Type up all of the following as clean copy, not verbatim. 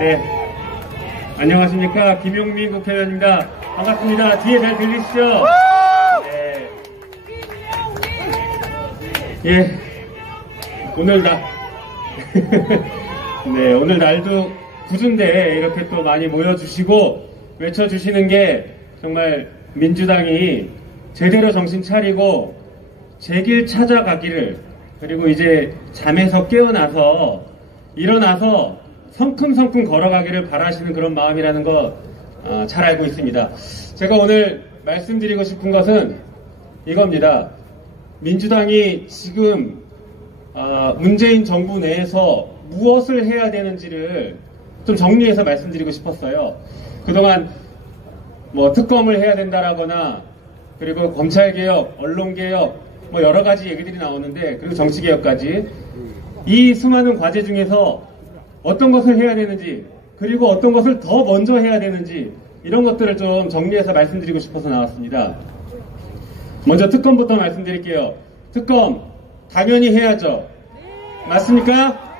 네, 안녕하십니까. 김용민 국회의원입니다. 반갑습니다. 뒤에 잘 들리시죠? 네. 예, 오늘 네, 오늘 날도 구준데 이렇게 또 많이 모여주시고 외쳐주시는 게 정말 민주당이 제대로 정신 차리고 제 길 찾아가기를, 그리고 이제 잠에서 깨어나서 일어나서 성큼성큼 걸어가기를 바라시는 그런 마음이라는 거 잘 알고 있습니다. 제가 오늘 말씀드리고 싶은 것은 이겁니다. 민주당이 지금 문재인 정부 내에서 무엇을 해야 되는지를 좀 정리해서 말씀드리고 싶었어요. 그동안 뭐 특검을 해야 된다라거나, 그리고 검찰개혁, 언론개혁, 뭐 여러 가지 얘기들이 나오는데, 그리고 정치개혁까지 이 수많은 과제 중에서 어떤 것을 해야 되는지, 그리고 어떤 것을 더 먼저 해야 되는지, 이런 것들을 좀 정리해서 말씀드리고 싶어서 나왔습니다. 먼저 특검부터 말씀드릴게요. 특검 당연히 해야죠. 맞습니까?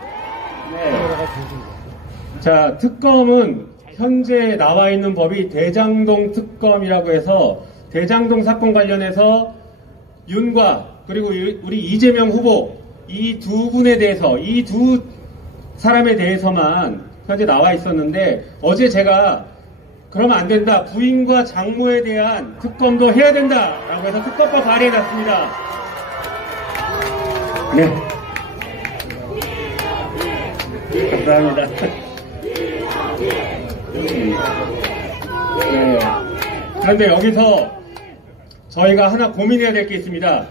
네. 자, 특검은 현재 나와 있는 법이 대장동 특검이라고 해서 대장동 사건 관련해서 윤과 그리고 우리 이재명 후보 이 두 분에 대해서, 이 두 사람에 대해서만 현재 나와 있었는데, 어제 제가 그러면 안 된다, 부인과 장모에 대한 특검도 해야 된다라고 해서 특검법 발의해놨습니다. 네, 감사합니다. 네. 그런데 여기서 저희가 하나 고민해야 될 게 있습니다.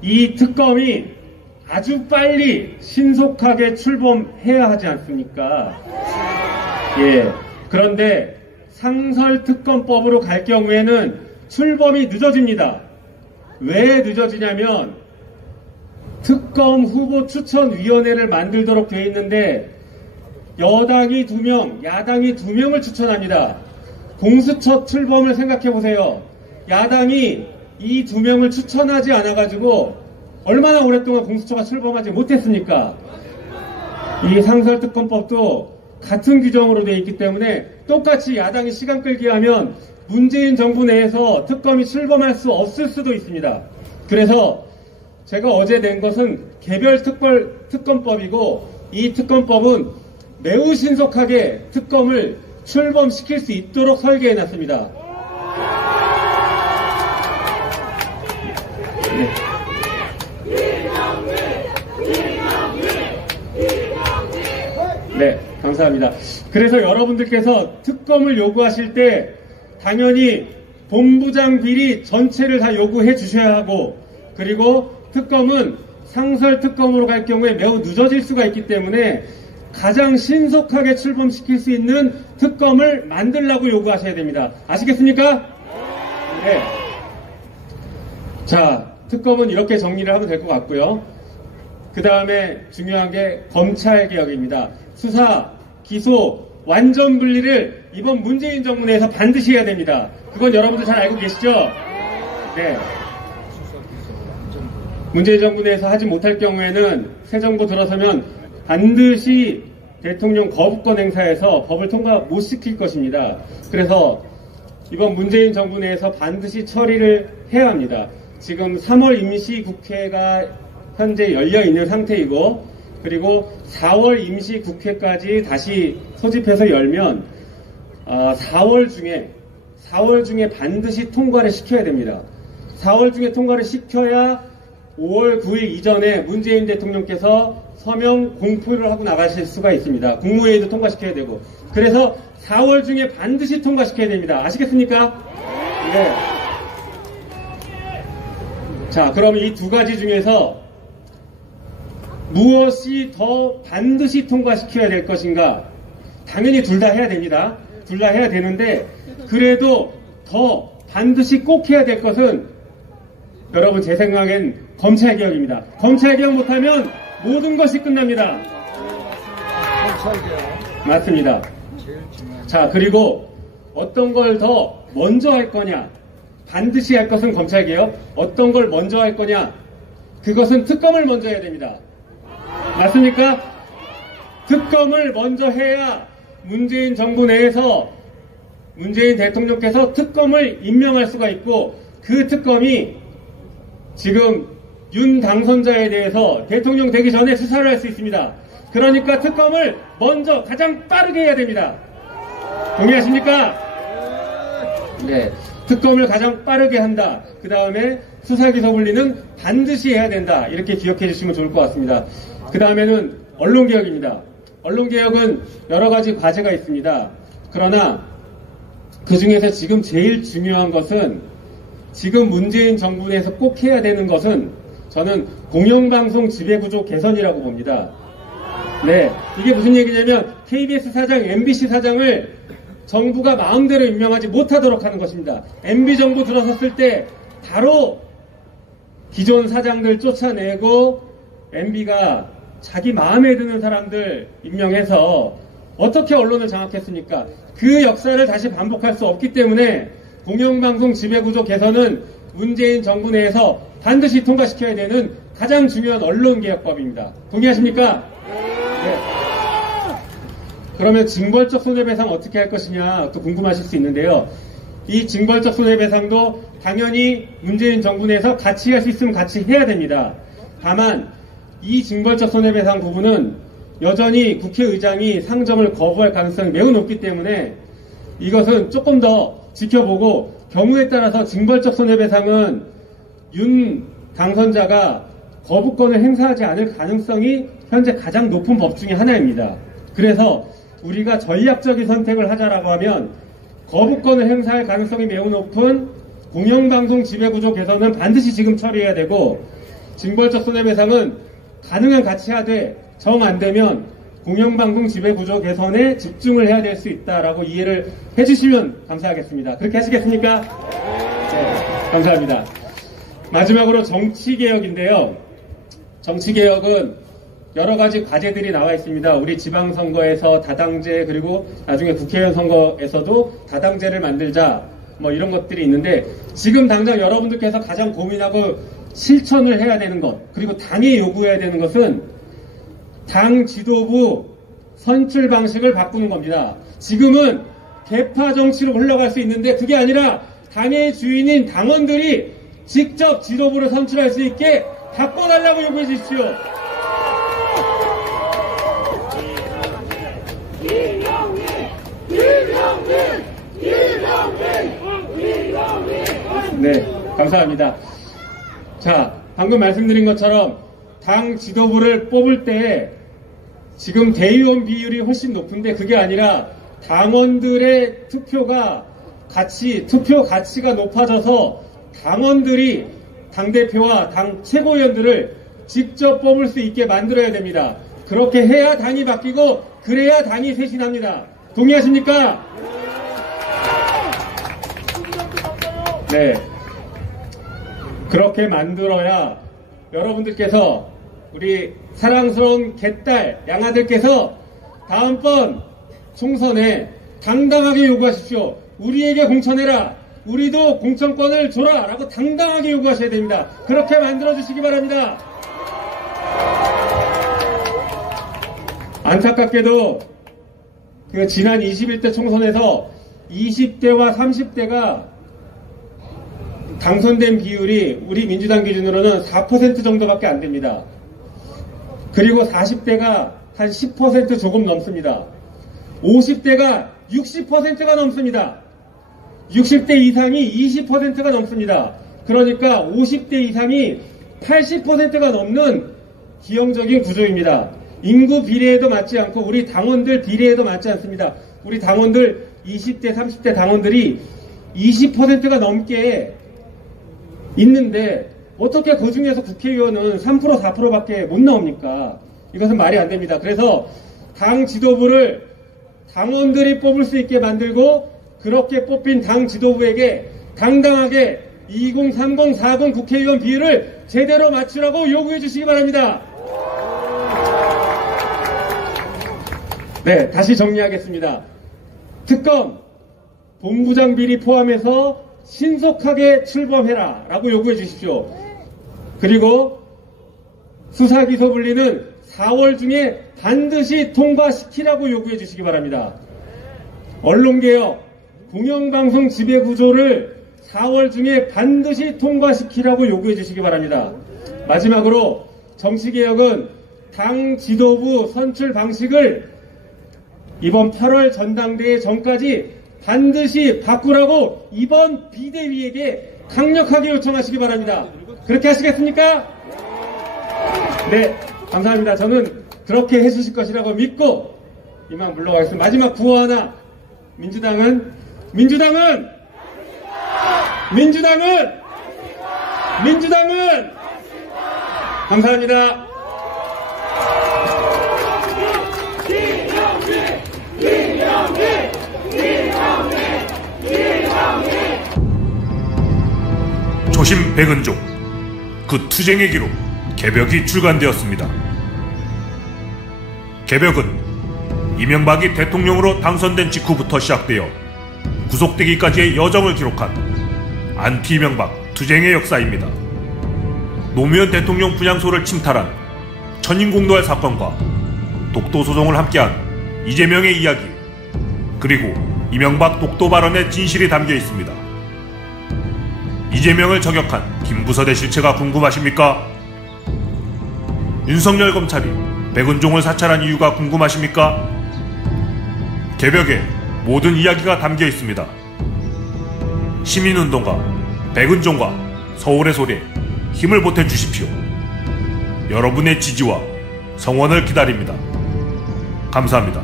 이 특검이 아주 빨리 신속하게 출범해야 하지 않습니까? 예. 그런데 상설특검법으로 갈 경우에는 출범이 늦어집니다. 왜 늦어지냐면 특검 후보 추천위원회를 만들도록 되어 있는데 여당이 2명, 야당이 2명을 추천합니다. 공수처 출범을 생각해보세요. 야당이 이 2명을 추천하지 않아가지고 얼마나 오랫동안 공수처가 출범하지 못했습니까? 이 상설특검법도 같은 규정으로 되어 있기 때문에 똑같이 야당이 시간 끌기 하면 문재인 정부 내에서 특검이 출범할 수 없을 수도 있습니다. 그래서 제가 어제 낸 것은 개별 특검법이고, 이 특검법은 매우 신속하게 특검을 출범시킬 수 있도록 설계해놨습니다. 네, 감사합니다. 그래서 여러분들께서 특검을 요구하실 때 당연히 본부장 비리 전체를 다 요구해 주셔야 하고, 그리고 특검은 상설특검으로 갈 경우에 매우 늦어질 수가 있기 때문에 가장 신속하게 출범시킬 수 있는 특검을 만들라고 요구하셔야 됩니다. 아시겠습니까? 네. 자, 특검은 이렇게 정리를 하면 될 것 같고요. 그 다음에 중요한 게 검찰개혁입니다. 수사, 기소, 완전 분리를 이번 문재인 정부 내에서 반드시 해야 됩니다. 그건 여러분들 잘 알고 계시죠? 네. 문재인 정부 내에서 하지 못할 경우에는 새 정부 들어서면 반드시 대통령 거부권 행사에서 법을 통과 못 시킬 것입니다. 그래서 이번 문재인 정부 내에서 반드시 처리를 해야 합니다. 지금 3월 임시국회가 현재 열려있는 상태이고, 그리고 4월 임시국회까지 다시 소집해서 열면 4월 중에 반드시 통과를 시켜야 됩니다. 4월 중에 통과를 시켜야 5월 9일 이전에 문재인 대통령께서 서명 공표를 하고 나가실 수가 있습니다. 국무회의도 통과시켜야 되고. 그래서 4월 중에 반드시 통과시켜야 됩니다. 아시겠습니까? 네. 자, 그럼 이 두 가지 중에서 무엇이 더 반드시 통과시켜야 될 것인가? 당연히 둘 다 해야 됩니다. 둘 다 해야 되는데, 그래도 더 반드시 꼭 해야 될 것은 여러분 제 생각엔 검찰개혁입니다. 검찰개혁 못하면 모든 것이 끝납니다. 맞습니다. 자, 그리고 어떤 걸 더 먼저 할 거냐? 반드시 할 것은 검찰개혁. 어떤 걸 먼저 할 거냐? 그것은 특검을 먼저 해야 됩니다. 맞습니까? 특검을 먼저 해야 문재인 정부 내에서 문재인 대통령께서 특검을 임명할 수가 있고 그 특검이 지금 윤 당선자에 대해서 대통령 되기 전에 수사를 할 수 있습니다. 그러니까 특검을 먼저 가장 빠르게 해야 됩니다. 동의하십니까? 네. 특검을 가장 빠르게 한다. 그 다음에 수사기소 분리는 반드시 해야 된다. 이렇게 기억해 주시면 좋을 것 같습니다. 그 다음에는 언론개혁입니다. 언론개혁은 여러 가지 과제가 있습니다. 그러나 그 중에서 지금 제일 중요한 것은 지금 문재인 정부 내에서 꼭 해야 되는 것은 저는 공영방송 지배구조 개선이라고 봅니다. 네, 이게 무슨 얘기냐면 KBS 사장, MBC 사장을 정부가 마음대로 임명하지 못하도록 하는 것입니다. MB정부 들어섰을 때 바로 기존 사장들 쫓아내고 MB가 자기 마음에 드는 사람들 임명해서 어떻게 언론을 장악했습니까? 그 역사를 다시 반복할 수 없기 때문에 공영방송 지배구조 개선은 문재인 정부 내에서 반드시 통과시켜야 되는 가장 중요한 언론개혁법입니다. 동의하십니까? 네. 그러면 징벌적 손해배상 어떻게 할 것이냐 또 궁금하실 수 있는데요. 이 징벌적 손해배상도 당연히 문재인 정부 내에서 같이 할 수 있으면 같이 해야 됩니다. 다만 이 징벌적 손해배상 부분은 여전히 국회의장이 상정을 거부할 가능성이 매우 높기 때문에 이것은 조금 더 지켜보고 경우에 따라서 징벌적 손해배상은 윤 당선자가 거부권을 행사하지 않을 가능성이 현재 가장 높은 법 중에 하나입니다. 그래서 우리가 전략적인 선택을 하자라고 하면 거부권을 행사할 가능성이 매우 높은 공영방송 지배구조 개선은 반드시 지금 처리해야 되고 징벌적 손해배상은 가능한 같이 하되 정 안되면 공영방송 지배구조 개선에 집중을 해야 될 수 있다라고 이해를 해주시면 감사하겠습니다. 그렇게 하시겠습니까? 네, 감사합니다. 마지막으로 정치개혁인데요. 정치개혁은 여러 가지 과제들이 나와 있습니다. 우리 지방선거에서 다당제 그리고 나중에 국회의원 선거에서도 다당제를 만들자 뭐 이런 것들이 있는데 지금 당장 여러분들께서 가장 고민하고 실천을 해야 되는 것 그리고 당이 요구해야 되는 것은 당 지도부 선출 방식을 바꾸는 겁니다. 지금은 개파 정치로 흘러갈 수 있는데 그게 아니라 당의 주인인 당원들이 직접 지도부를 선출할 수 있게 바꿔달라고 요구해 주십시오. 네, 감사합니다. 자, 방금 말씀드린 것처럼 당 지도부를 뽑을 때 지금 대의원 비율이 훨씬 높은데 그게 아니라 당원들의 투표 가치가 높아져서 당원들이 당대표와 당 최고위원들을 직접 뽑을 수 있게 만들어야 됩니다. 그렇게 해야 당이 바뀌고 그래야 당이 쇄신합니다. 동의하십니까? 네. 그렇게 만들어야 여러분들께서 우리 사랑스러운 개딸 양아들께서 다음번 총선에 당당하게 요구하십시오. 우리에게 공천해라. 우리도 공천권을 줘라 라고 당당하게 요구하셔야 됩니다. 그렇게 만들어주시기 바랍니다. 안타깝게도 그 지난 21대 총선에서 20대와 30대가 당선된 비율이 우리 민주당 기준으로는 4% 정도밖에 안 됩니다. 그리고 40대가 한 10% 조금 넘습니다. 50대가 60%가 넘습니다. 60대 이상이 20%가 넘습니다. 그러니까 50대 이상이 80%가 넘는 기형적인 구조입니다. 인구 비례에도 맞지 않고 우리 당원들 비례에도 맞지 않습니다. 우리 당원들 20대, 30대 당원들이 20%가 넘게 있는데 어떻게 그 중에서 국회의원은 3%, 4%밖에 못 나옵니까? 이것은 말이 안 됩니다. 그래서 당 지도부를 당원들이 뽑을 수 있게 만들고 그렇게 뽑힌 당 지도부에게 당당하게 2030, 40 국회의원 비율을 제대로 맞추라고 요구해 주시기 바랍니다. 네, 다시 정리하겠습니다. 특검, 본부장 비리 포함해서 신속하게 출범해라 라고 요구해 주십시오. 그리고 수사기소 분리는 4월 중에 반드시 통과시키라고 요구해 주시기 바랍니다. 언론개혁, 공영방송 지배구조를 4월 중에 반드시 통과시키라고 요구해 주시기 바랍니다. 마지막으로 정치개혁은 당 지도부 선출 방식을 이번 8월 전당대회 전까지 반드시 바꾸라고 이번 비대위에게 강력하게 요청하시기 바랍니다. 그렇게 하시겠습니까? 네, 감사합니다. 저는 그렇게 해주실 것이라고 믿고 이만 물러가겠습니다. 마지막 구호 하나. 민주당은 감사합니다. 초심 백은종, 그 투쟁의 기록 개벽이 출간되었습니다. 개벽은 이명박이 대통령으로 당선된 직후부터 시작되어 구속되기까지의 여정을 기록한 안티 이명박 투쟁의 역사입니다. 노무현 대통령 분향소를 침탈한 천인공노할 사건과 독도 소송을 함께한 이재명의 이야기, 그리고 이명박 독도 발언의 진실이 담겨 있습니다. 이재명을 저격한 김부선의 실체가 궁금하십니까? 윤석열 검찰이 백은종을 사찰한 이유가 궁금하십니까? 개벽에 모든 이야기가 담겨 있습니다. 시민운동가 백은종과 서울의 소리에 힘을 보태주십시오. 여러분의 지지와 성원을 기다립니다. 감사합니다.